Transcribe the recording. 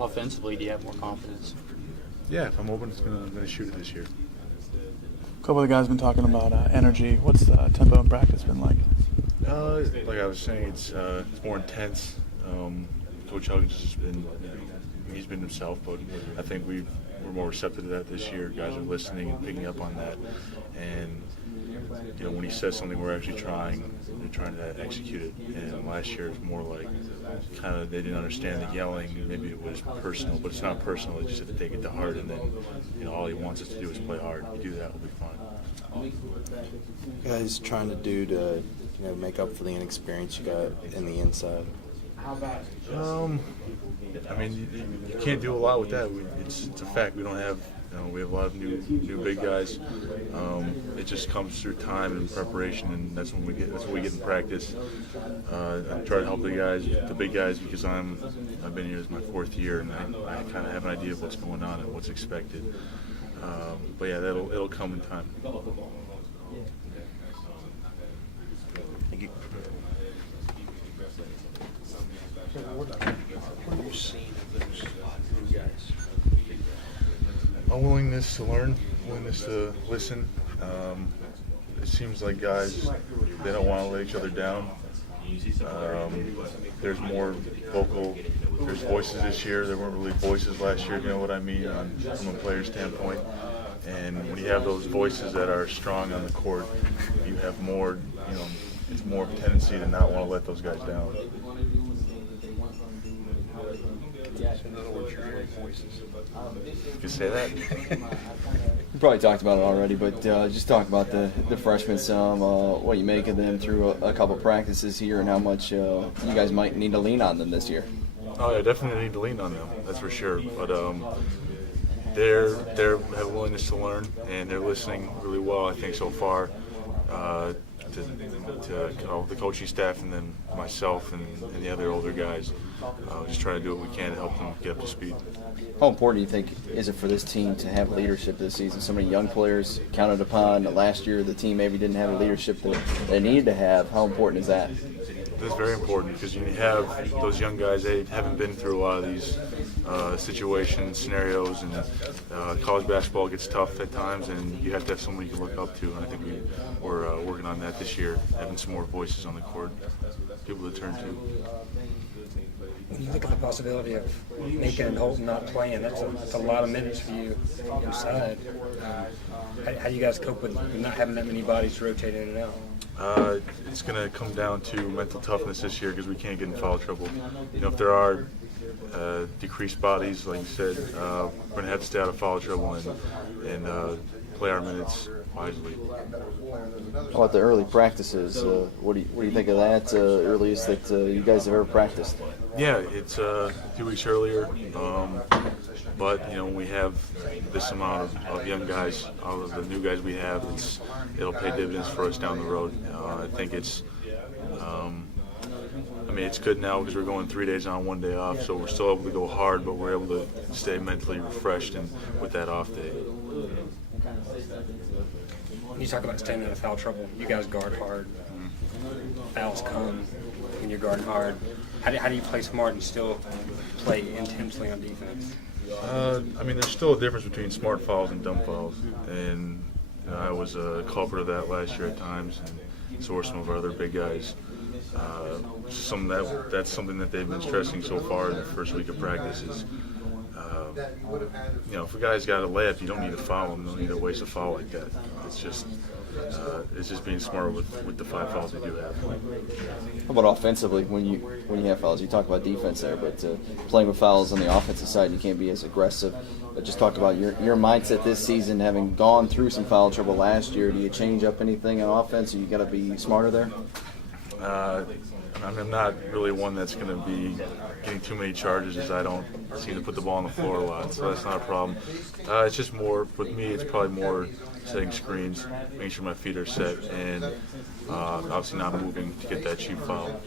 offensively, do you have more confidence? Yeah, if I'm open, I'm gonna shoot it this year. A couple of the guys have been talking about energy. What's the tempo in practice been like? Like I was saying, it's more intense. Coach Huggins he's been himself, but I think we're more receptive to that this year. Guys are listening and picking up on that, and when he says something, we're actually trying to execute it. And last year it's more like kind of they didn't understand the yelling. Maybe it was personal, but it's not personal. They just have to take it to heart, and then all he wants us to do is play hard. If we do that, we'll be fine. Guys trying to do to make up for the inexperience you got in the inside? I mean, you can't do a lot with that. It's a fact. We don't have we have a lot of new big guys. It just comes through time and preparation, and that's what we get in practice. I try to help the big guys, because I've been here as my 4th year, and I kind of have an idea of what's going on and what's expected. But yeah, it'll come in time. Thank you. What have you seen of those new guys? A willingness to learn, willingness to listen. It seems like guys, they don't want to let each other down. There's more there's voices this year. There weren't really voices last year, if you know what I mean, from a player standpoint. And when you have those voices that are strong on the court, you have more, it's more of a tendency to not want to let those guys down. In other words, you're hearing voices. You can say that? We probably talked about it already, but just talk about the freshmen some, what you make of them through a couple practices here, and how much you guys might need to lean on them this year. Oh, yeah, definitely need to lean on them, that's for sure. But they have a willingness to learn, and they're listening really well, I think, so far. To the coaching staff, and then myself and the other older guys, just trying to do what we can to help them get up to speed. How important do you think is it for this team to have leadership this season? So many young players counted upon. Last year the team maybe didn't have the leadership that they needed to have. How important is that? It's very important, because you have those young guys, they haven't been through a lot of these situations, scenarios, and college basketball gets tough at times, and you have to have someone you can look up to, and I think we're working on that this year, having some more voices on the court, people to turn to. When you look at the possibility of Macon and Holton not playing, that's a lot of minutes for you inside. How do you guys cope with not having that many bodies rotate in and out? It's going to come down to mental toughness this year, because we can't get in foul trouble. If there are decreased bodies, like you said, we're going to have to stay out of foul trouble and play our minutes wisely. How about the early practices? What do you think of that? Earliest that you guys have ever practiced? Yeah, it's 2 weeks earlier, but when we have this amount of young guys, all of the new guys we have, it'll pay dividends for us down the road. I think it's good now, because we're going 3 days on, 1 day off, so we're still able to go hard, but we're able to stay mentally refreshed and with that off day. When you talk about staying out of foul trouble, you guys guard hard. Fouls come when you're guarding hard. How do you play smart and still play intensely on defense? There's still a difference between smart fouls and dumb fouls, and I was a culprit of that last year at times, and so were some of our other big guys. That's something that they've been stressing so far in the first week of practice is, if a guy's got a layup, you don't need to foul him. You don't need to waste a foul like that. It's just being smart with the 5 fouls we do have. How about offensively when you have fouls? You talk about defense there, but playing with fouls on the offensive side, you can't be as aggressive. But just talk about your mindset this season, having gone through some foul trouble last year. Do you change up anything on offense, or you got to be smarter there? I'm not really one that's going to be getting too many charges, as I don't seem to put the ball on the floor a lot, so that's not a problem. It's just more, with me, it's probably more setting screens, making sure my feet are set, and obviously not moving to get that cheap foul.